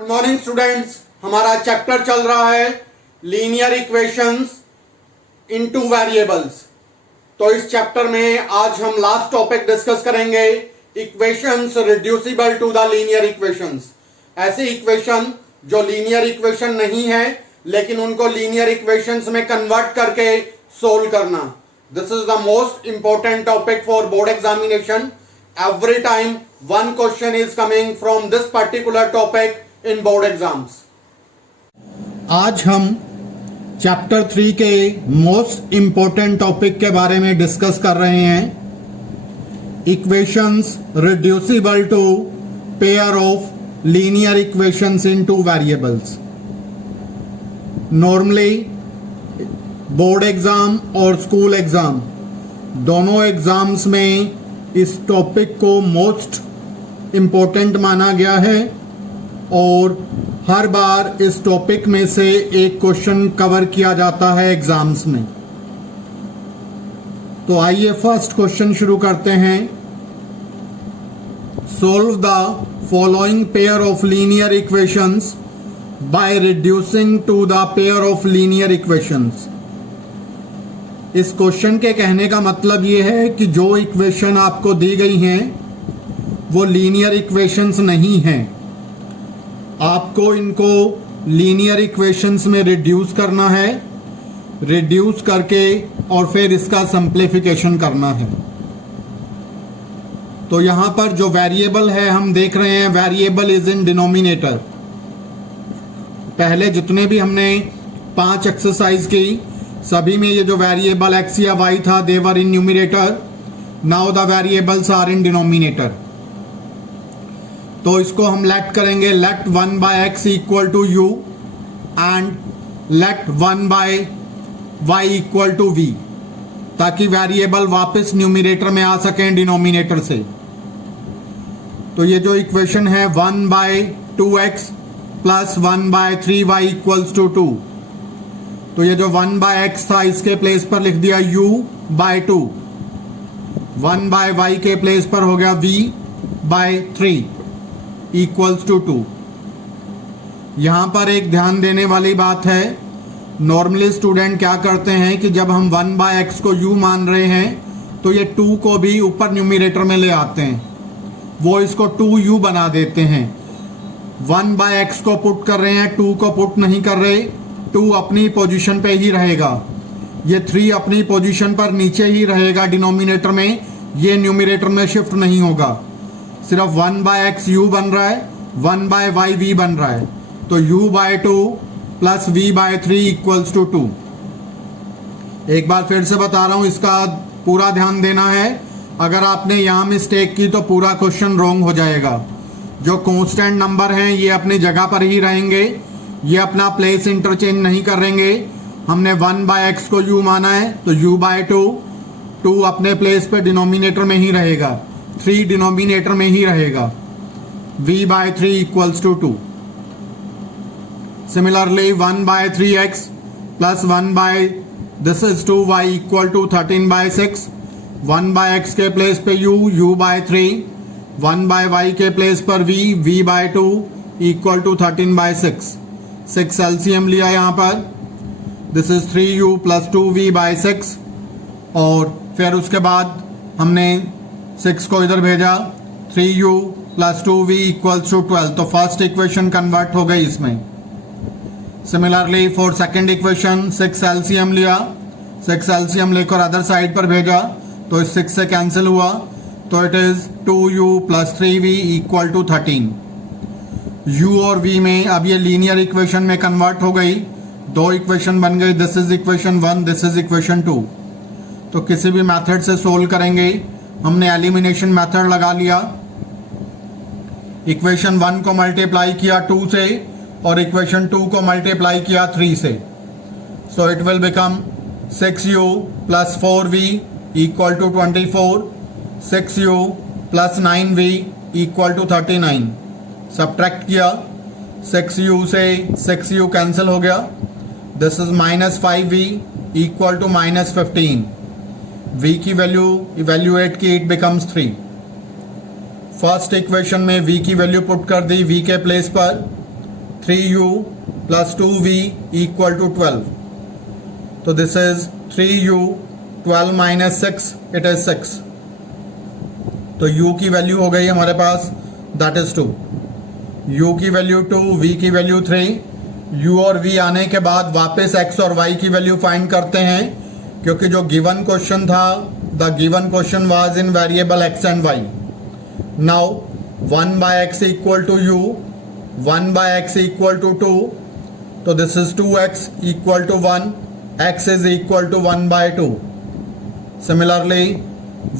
Good morning students. हमारा chapter चल रहा है linear equations in two variables. तो इस चैप्टर में आज हम लास्ट टॉपिक डिस्कस करेंगे, equations reducible to the linear equations. ऐसे इक्वेशन जो लीनियर इक्वेशन नहीं है लेकिन उनको लीनियर इक्वेशंस में कन्वर्ट करके सोल्व करना। This is the most important topic for board examination. Every time one question is coming from this particular topic in board exams. आज हम चैप्टर 3 के मोस्ट इंपॉर्टेंट टॉपिक के बारे में डिस्कस कर रहे हैं, equations reducible to pair of linear equations in two variables. Normally board exam और स्कूल एग्जाम दोनों एग्जाम्स में इस टॉपिक को मोस्ट इंपॉर्टेंट माना गया है और हर बार इस टॉपिक में से एक क्वेश्चन कवर किया जाता है एग्जाम्स में। तो आइए फर्स्ट क्वेश्चन शुरू करते हैं। Solve the following pair of linear equations by reducing to the pair of linear equations. इस क्वेश्चन के कहने का मतलब ये है कि जो इक्वेशन आपको दी गई हैं वो लीनियर इक्वेशंस नहीं हैं, आपको इनको लीनियर इक्वेशंस में रिड्यूस करना है, रिड्यूस करके और फिर इसका सिंप्लीफिकेशन करना है। तो यहां पर जो वेरिएबल है हम देख रहे हैं, वेरिएबल इज इन डिनोमिनेटर। पहले जितने भी हमने 5 एक्सरसाइज की सभी में ये जो वेरिएबल x या y था they were in numerator, now the variables are in denominator. तो इसको हम लेट करेंगे, let 1 by x equal to u and let 1 by y equal to v, ताकि वेरिएबल वापस न्यूमरेटर में आ सकें डिनोमिनेटर से। तो ये जो इक्वेशन है 1 by 2x plus 1 by 3y equals to 2, तो ये जो 1 बाय x था इसके प्लेस पर लिख दिया u बाय 2, 1 बाय y के प्लेस पर हो गया v बाय 3 इक्वल्स टू 2। यहां पर एक ध्यान देने वाली बात है, नॉर्मली स्टूडेंट क्या करते हैं कि जब हम 1 बाय x को u मान रहे हैं तो ये 2 को भी ऊपर न्यूमरेटर में ले आते हैं, वो इसको 2u बना देते हैं। 1 बाय x को पुट कर रहे हैं, 2 को पुट नहीं कर रहे, 2 अपनी पोजीशन पे ही रहेगा, ये 3 अपनी पोजीशन पर नीचे ही रहेगा डिनोमिनेटर में, ये न्यूमरेटर में शिफ्ट नहीं होगा। सिर्फ 1 बाय x u बन रहा है, 1 बाय y v बन रहा है। तो u by 2 plus v by 3 equals to 2। एक बार फिर से बता रहा हूं, इसका पूरा ध्यान देना है, अगर आपने यहां मिस्टेक की तो पूरा क्वेश्चन रॉन्ग हो जाएगा। जो कांस्टेंट नंबर हैं ये अपनी जगह पर ही रहेंगे, ये अपना प्लेस इंटरचेंज नहीं करेंगे। हमने 1 बाय x को u माना है तो u बाय 2, 2 अपने प्लेस पे डिनोमिनेटर में ही रहेगा, 3 डिनोमिनेटर में ही रहेगा, v by 3 equals to 2। Similarly 1 by 3x plus 1 by this is 2y equal to 13 by 6, 1 by x के प्लेस पे u बाय 3, 1 बाय y के प्लेस पर v by 2 equal to 13 by 6। 6 LCM लिया यहाँ पर, this is 3u plus 2v bye 6, और फिर उसके बाद हमने 6 को इधर भेजा, 3u plus 2v equals to 12। तो फर्स्ट इक्वेशन कन्वर्ट हो गई इसमें। Similarly for second equation 6 LCM लिया, 6 एलसीएम लेकर अदर साइड पर भेजा तो इस 6 से कैंसिल हुआ, तो it is 2u plus 3v equal to 13। u और v में अब ये लीनियर इक्वेशन में कन्वर्ट हो गई, 2 इक्वेशन बन गई, this is equation 1, this is equation 2। तो किसी भी मेथड से सोल्व करेंगे, हमने एलिमिनेशन मेथड लगा लिया, इक्वेशन 1 को मल्टीप्लाई किया 2 से और इक्वेशन 2 को मल्टीप्लाई किया 3 से, so it will become 6u plus 4v equal to 24, 6u plus 9v equal to 39। Subtract किया, 6u से 6u कैंसिल हो गया, this is minus 5v equal to minus 15। v की वैल्यू इवेल्युएट की, इट बिकम्स 3। फर्स्ट इक्वेशन में v की value put कर दी v के प्लेस पर, 3u plus 2v equal to 12. So this is 3u, 12 minus 6, it is 6. तो u की वैल्यू हो गई हमारे पास, दैट इज 2. u की वैल्यू 2, v की वैल्यू 3. u और v आने के बाद वापस x और y की वैल्यू फाइंड करते हैं, क्योंकि जो गिवन क्वेश्चन था, the given question was in variable x and y. Now 1 by x equal to u, 1 by x equal to 2, तो this is 2x equal to 1, x is equal to 1 by 2. Similarly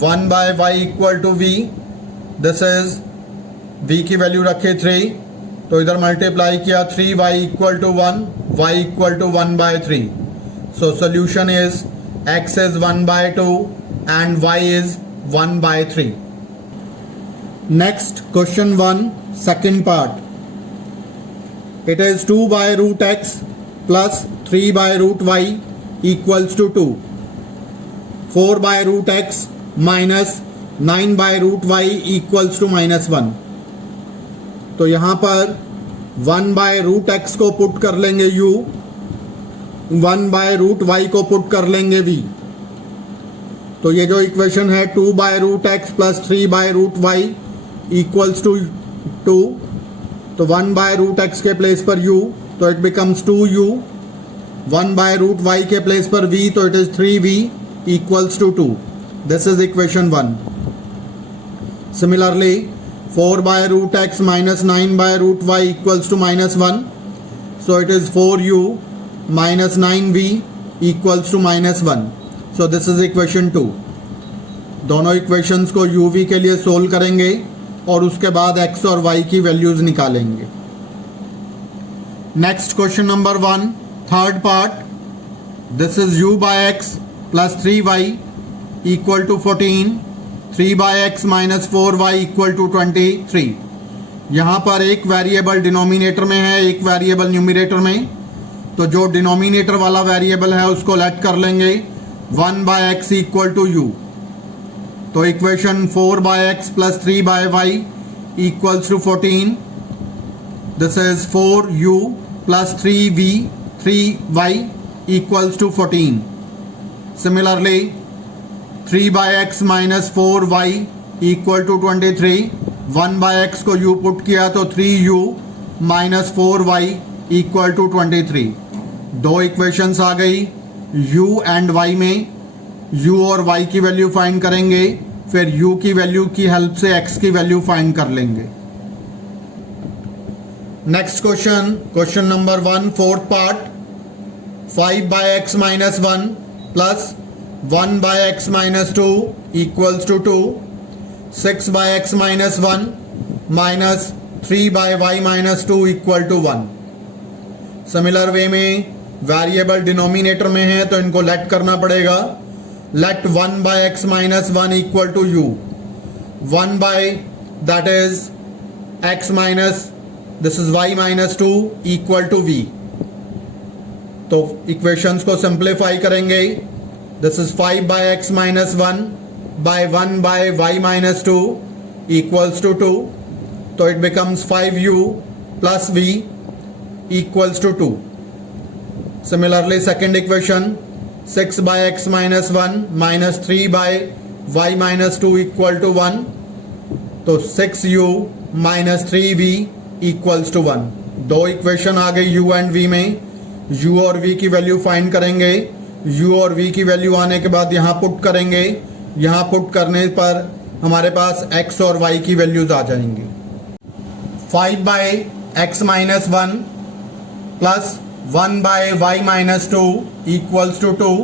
1 by y equal to v, this is v की value रखे 3, तो इधर multiply किया 3y equal to 1, y equal to 1 by 3. So solution is x is 1 by 2 and y is 1 by 3. Next question 1, second part. It is 2 by root x plus 3 by root y equals to 2. 4 by root x minus 9 by root y equals to minus 1. तो यहाँ पर 1 by root x को put कर लेंगे u, 1 by root y को put कर लेंगे v. तो ये जो इक्वेशन है 2 by root x plus 3 by root y equals to 2, तो 1 by root x के प्लेस पर u, तो it becomes 2u. 1 by root y के प्लेस पर v, तो it is 3v equals to 2. This is equation 1. Similarly 4 by root x minus 9 by root y equals to minus 1, so it is 4u minus 9v equals to minus 1. So this is equation 2. दोनों equations को uv के लिए solve करेंगे और उसके बाद x और y की वैल्यूज निकालेंगे. Next question number 1, third part. This is u by x plus 3y equal to 14, 3 by x minus 4y equal to 23. यहाँ पर एक वेरिएबल डिनोमिनेटर में है, एक वेरिएबल न्यूमरेटर में. तो जो डिनोमिनेटर वाला वेरिएबल है उसको लेट कर लेंगे 1 by x equal to u. तो equation 4 by x plus 3 by y equals to 14. This is 4u plus 3v 3y equals to 14. Similarly 3 by x minus 4y equal to 23. 1 by x को u put किया तो 3u minus 4y equal to 23. दो equations आ गई u and y में. u और y की value find करेंगे, फिर u की वैल्यू की हेल्प से x की वैल्यू फाइंड कर लेंगे. Next question, question number 1, fourth part. 5 by x minus 1 plus 1 by x minus 2 equals to 2. 6 by x minus 1 minus 3 by y minus 2 equal to 1. Similar way में variable denominator में है तो इनको let करना पड़ेगा. Let 1 by x minus 1 equal to u. 1 by that is x minus this is y minus 2 equal to v. तो equations को simplify करेंगे. This is 5 by x minus 1 by 1 by y minus 2 equals to 2. तो it becomes 5u plus v equals to 2. Similarly second equation 6 by x minus 1 minus 3 by y minus 2 equal to 1. तो 6u minus 3v equals to 1. दो equation आ गई u and v में. u और v की value find करेंगे. u और v की value आने के बाद यहाँ पुट करेंगे. यहाँ पुट करने पर हमारे पास x और y की वैल्यूज आ जाएंगी. 5 by x minus 1 plus 1 by y minus 2 equals to 2.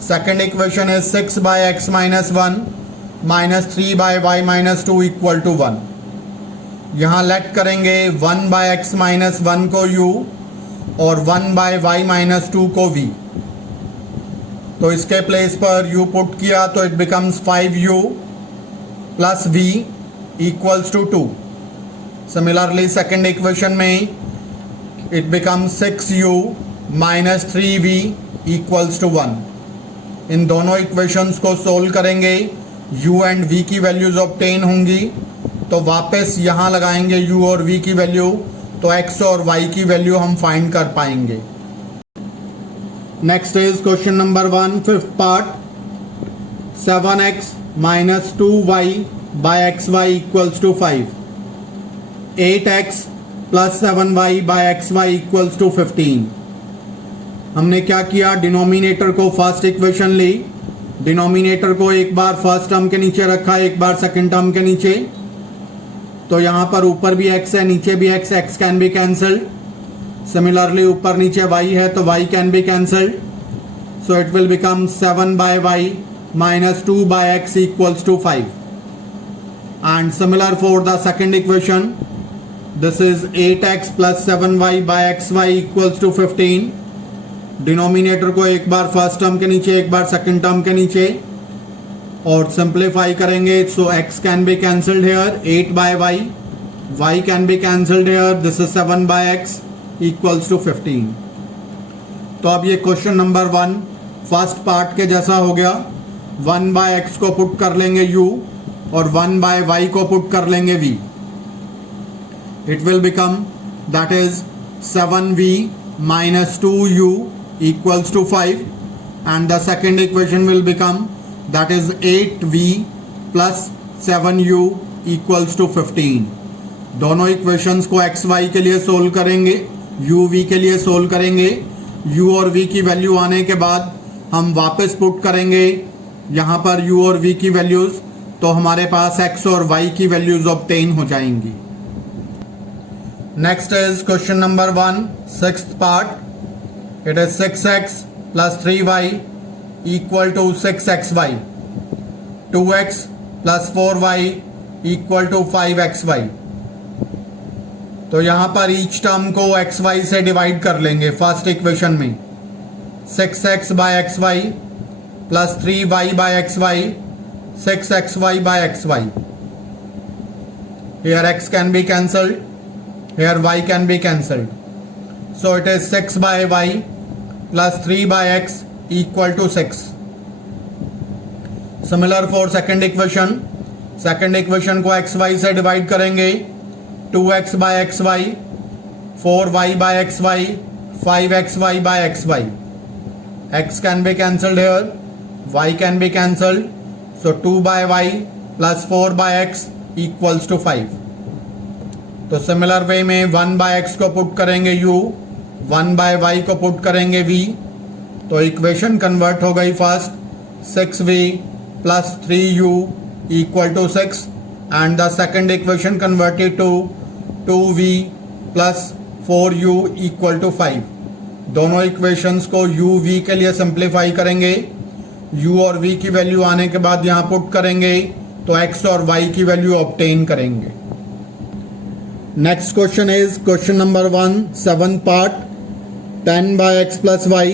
Second equation is 6 by x minus 1 minus 3 by y minus 2 equal to 1. यहाँ लेट करेंगे 1 by x minus 1 को u और 1 by y minus 2 को v. तो इसके place पर u put किया तो it becomes 5u plus v equals to 2. Similarly second equation में it becomes 6u minus 3v equals to 1. इन दोनों इक्वेशंस को सोल्व करेंगे. u एंड v की वैल्यूज ऑब्टेन होंगी तो वापस यहाँ लगाएंगे u और v की वैल्यू, तो तो x और y की वैल्यू हम फाइंड कर पाएंगे। Next is question number 1, fifth part. 7x minus 2y by xy equals to 5. 8x plus 7y by xy equals to 15. हमने क्या किया, डिनोमिनेटर को फर्स्ट इक्वेशन ली, डिनोमिनेटर को एक बार फर्स्ट टर्म के नीचे रखा, एक बार सेकंड टर्म के नीचे। तो यहाँ पर ऊपर भी x है, नीचे भी x can be cancelled. Similarly ऊपर नीचे y है तो y can be cancelled. So it will become 7 by y minus 2 by x equals to 5. And similar for the second equation, this is 8x plus 7y by xy equals to 15. Denominator को एक बार first term के नीचे, एक बार second term के नीचे और simplify करेंगे। So x can be cancelled here, 8 by y can be cancelled here, this is 7 by x equals to 15। तो अब ये क्वेश्चन नंबर 1 फर्स्ट पार्ट के जैसा हो गया। 1 by x को पुट कर लेंगे u और 1 by y को पुट कर लेंगे v। It will become that is 7v minus 2u equals to 5, and the second equation will become that is 8v plus 7u equals to 15. दोनों equations को x y के लिए solve करेंगे, u v के लिए solve करेंगे। u और v की वैल्यू आने के बाद हम वापस पुट करेंगे यहाँ पर u और v की वैल्यूज, तो हमारे पास x और y की वैल्यूज ऑब्टेन हो जाएंगी। Next is question number 1, sixth part. It is 6x plus 3y equal to 6xy. 2x plus 4y equal to 5xy. तो यहां पर ईच टर्म को xy से डिवाइड कर लेंगे फर्स्ट इक्वेशन में। 6x by xy plus 3y by xy, 6xy by xy. Here x can be cancelled, here y can be cancelled. So it is 6 by y plus 3 by x equal to 6. Similar for second equation. Second equation को xy से divide करेंगे। 2x by xy, 4y by xy, 5xy by xy. x can be cancelled here, y can be cancelled. So 2 by y plus 4 by x equals to 5. तो similar way में 1 by x को put करेंगे u, 1 by y को put करेंगे v। तो equation convert हो गई first 6v plus 3u equal to 6, and the second equation converted to 2v plus 4u equal to 5. दोनों इक्वेशंस को u v के लिए सिंप्लीफाई करेंगे। u और v की वैल्यू आने के बाद यहाँ पुट करेंगे तो x और y की वैल्यू ऑब्टेन करेंगे। Next question is question number 1, seventh part. 10 by x plus y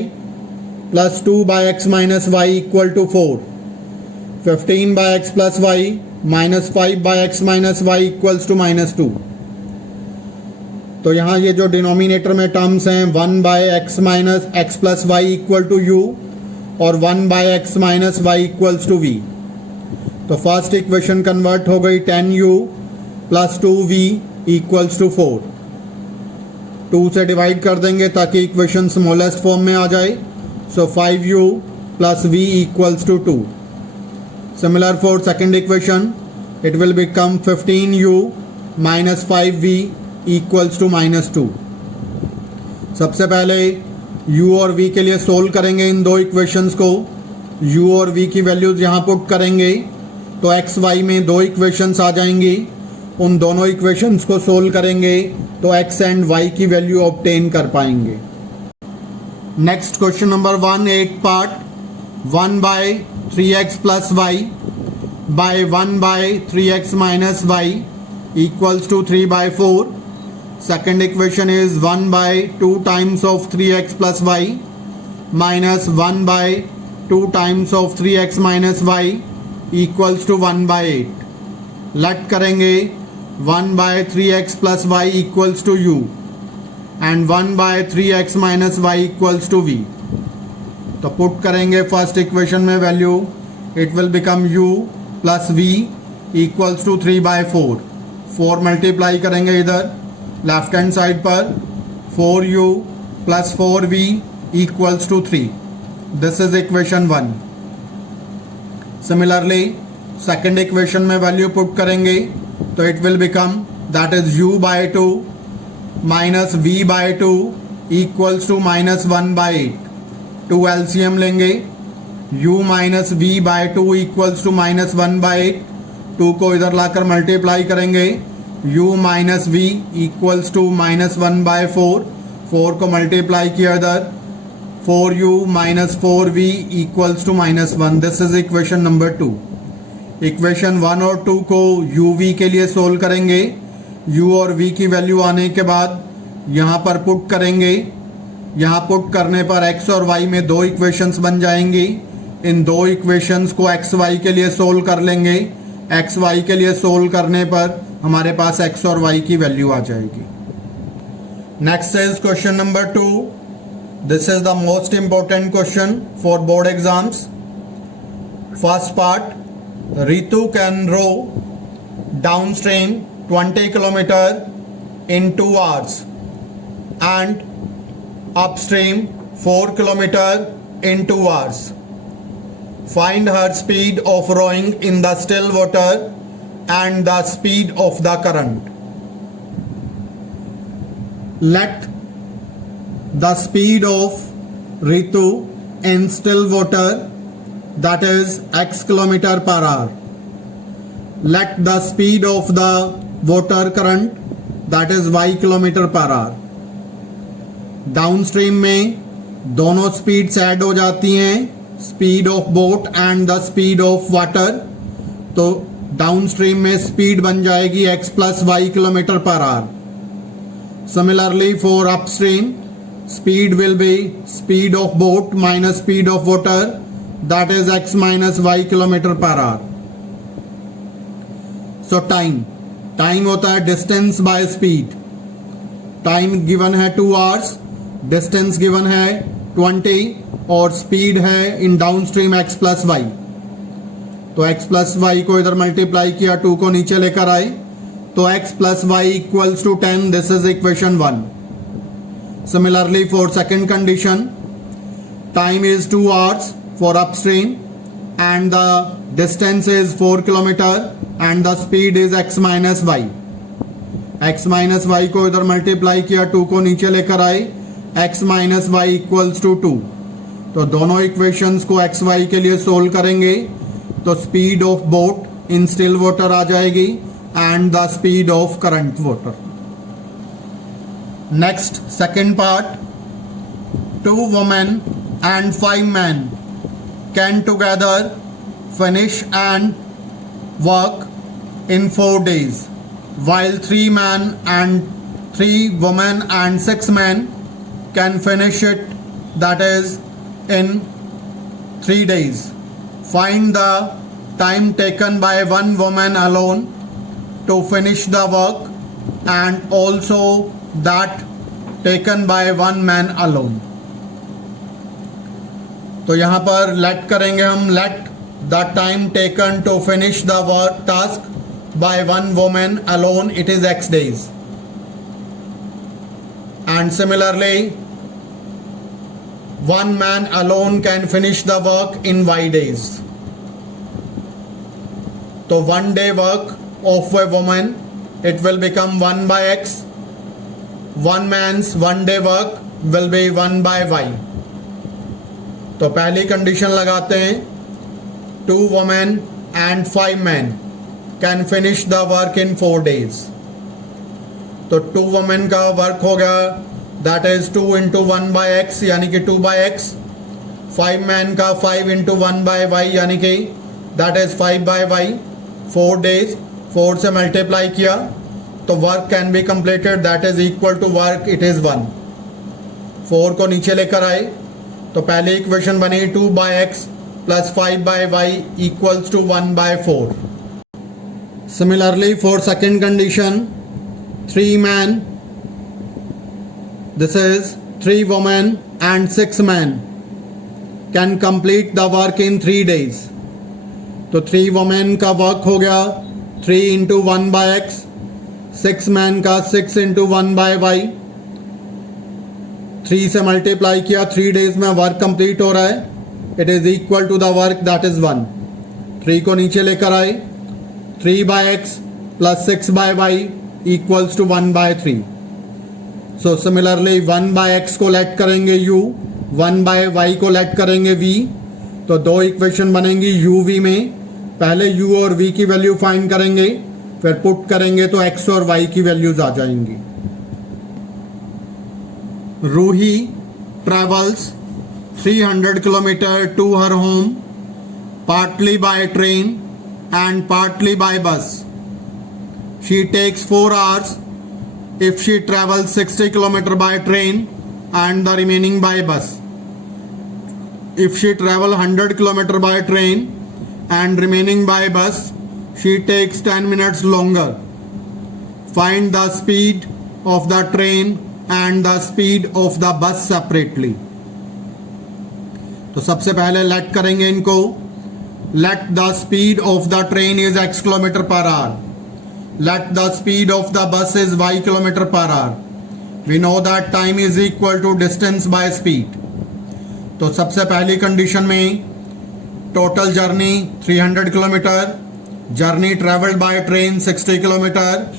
plus 2 by x minus y equal to 4. 15 by x plus y minus 5 by x minus y equals to minus 2. तो यहाँ ये जो denominator में terms हैं 1 by x minus x plus y equal to u और 1 by x minus y equals to v। तो first equation convert हो गई 10u plus 2v equals to 4। 2 से डिवाइड कर देंगे ताकि इक्वेशन स्मॉलेस्ट फॉर्म में आ जाए। सो 5u plus v equals to 2. Similar for second equation, it will become 15u minus 5v equals to minus 2. सबसे पहले u और v के लिए सोल्व करेंगे इन दो इक्वेशंस को। u और v की वैल्यूज यहाँ पुट करेंगे तो x y में दो इक्वेशंस आ जाएंगी। उन दोनों इक्वेशंस को सोल्व करेंगे तो x एंड y की वैल्यू ऑब्टेन कर पाएंगे। Next question number 1, 8 part. 1 by 3x plus y by 1 by 3x minus y equals to 3 by 4. Second equation is 1 by 2 times of 3x plus y minus 1 by 2 times of 3x minus y equals to 1 by 8. Late करेंगे 1 by 3x plus y equals to u and 1 by 3x minus y equals to v. तो put करेंगे first equation में value, it will become u plus v equals to 3 by 4. 4 multiply करेंगे इधर left hand side पर 4u plus 4v equals to 3. This is equation 1. Similarly second equation में value put करेंगे तो it will become that is u by 2 minus v by 2 equals to minus 1 by 8. 2 LCM लेंगे, u minus we by 2 equals to minus 1 by 8. 2 को इधर लाकर multiply करेंगे, u minus v equals to minus 1 by 4. 4 को multiply किया इधर, 4u minus 4v equals to minus 1. This is equation number 2. Equation 1 और 2 को uv के लिए सोल्व करेंगे. u और v की वैल्यू आने के बाद यहाँ पर पुट करेंगे. यहाँ पुट करने पर x और y में दो इक्वेशंस बन जाएंगी. इन दो इक्वेशंस को x y के लिए सोल्व कर लेंगे. x y के लिए सोल्व करने पर हमारे पास x और y की वैल्यू आ जाएगी. Next is question number 2. This is the most important question for board exams. First part, Ritu can row downstream 20 kilometer in 2 hours and upstream 4 kilometer in 2 hours. Find her speed of rowing in the still water and the speed of the current. Let the speed of Ritu in still water, that is x kilometer per hour. Let the speed of the water current, that is y kilometer per hour. Downstream में दोनों speeds add हो जाती हैं, speed of boat and the speed of water. तो downstream में speed बन जाएगी x plus y kilometer per hour. Similarly for upstream, speed will be speed of boat minus speed of water, that is x minus y kilometer per hour. So time होता है distance by speed. Time given है 2 hours, distance given है 20 और speed है in downstream x plus y. तो x plus y को इधर multiply किया, 2 को नीचे लेकर आए तो x plus y equals to 10. This is equation 1. Similarly, for second condition, time is 2 hours for upstream and the distance is 4 kilometer and the speed is x minus y. x minus y को इधर multiply किया, 2 को नीचे लेकर आए, x minus y equals to 2. तो दोनों equations को x y के लिए सोल्व करेंगे तो speed of boat in still water आ जाएगी and the speed of current water. Next, second part, 2 women and 5 men can together finish and work in 4 days, while 3 men and 3 women and 6 men can finish it, that is in 3 days. Find the time taken by one woman alone to finish the work and also that taken by one man alone. तो यहां पर let करेंगे हम, let the time taken to finish the work task by one woman alone, it is x days. And similarly, one man alone can finish the work in y days. तो 1 day work of a woman, it will become 1 by x. One man's 1 day work will be 1 by y. तो पहली condition लगाते हैं, 2 women and 5 men can finish the work in 4 days. तो 2 women का work हो गया, that is 2 into 1 by x यानी कि 2 by x. 5 men का 5 into 1 by y यानी कि that is 5 by y. 4 days, 4 से मल्टीप्लाई किया तो work can be completed, that is equal to work, it is 1. 4 को नीचे लेकर आए तो पहली इक्वेशन बनी 2 by x plus 5 by y equals to 1 by 4. Similarly for second condition, 3 man, this is 3 women and 6 man can complete the work in 3 days. तो 3 women का work हो गया 3 into 1 by x. 6 मैन का 6 into 1 by Y, 3 से multiply किया, 3 days में work complete हो रहा है. It is equal to the work that is 1. 3 को नीचे लेकर आए, 3 by x plus 6 by y equals to 1 by 3. So similarly 1 by x को लेट करेंगे u, 1 बाय वाई को लेट करेंगे v. तो दो इक्वेशन बनेंगी u v में. पहले u और v की वैल्यू फाइंड करेंगे, फिर पुट करेंगे तो x और y की वैल्यूज आ जाएंगी. Ruhi travels 300 kilometer to her home partly by train and partly by bus. She takes 4 hours if she travels 60 kilometer by train and the remaining by bus. If she travel 100 kilometer by train and remaining by bus, she takes 10 minutes longer. Find the speed of the train and the speed of the bus separately. तो सबसे पहले let करेंगे इनको. Let the speed of the train is x kilometer per hour. Let the speed of the bus is y kilometer per hour. We know that time is equal to distance by speed. तो सबसे पहली condition में total journey 300 kilometer, journey travelled by train 60 kilometer,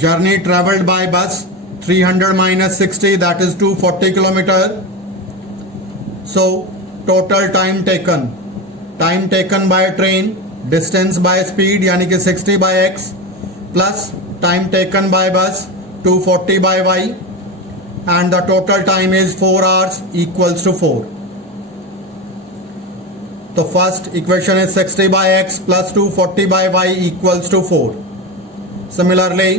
journey travelled by bus 300 minus 60 that is 240 kilometer. So total time taken by train, distance by speed यानी कि 60 by x plus time taken by bus 240 by y, and the total time is 4 hours equals to 4. तो first equation is 60 by x plus 240 by y equals to 4. Similarly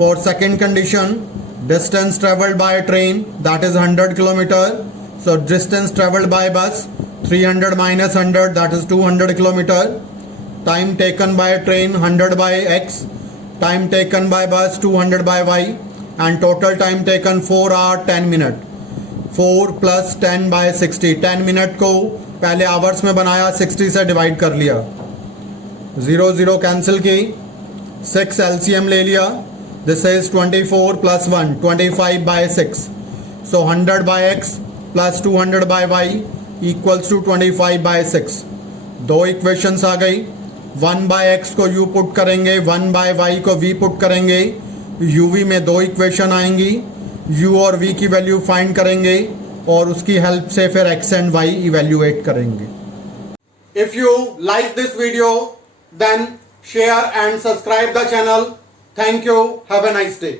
for second condition, distance traveled by train that is 100 kilometer. So distance traveled by bus 300 minus 100 that is 200 kilometer. Time taken by train 100 by x, time taken by bus 200 by y, and total time taken 4 hour 10 minute. 4 plus 10 by 60. 10 minute को पहले hours में बनाया, 60 से divide कर लिया, 0 0 cancel की, 6 LCM ले लिया. This is 24 plus 1, 25 by 6. So 100 by x plus 200 by y equals to 25 by 6. दो इक्वेशंस आ गई. 1 by x को u पुट करेंगे, 1 by y को v पुट करेंगे. uv में दो इक्वेशन आएंगी, u और v की वैल्यू फाइंड करेंगे और उसकी हेल्प से फिर x एंड y इवेल्युएट करेंगे. If you like this video, then share and subscribe the channel. Thank you. Have a nice day.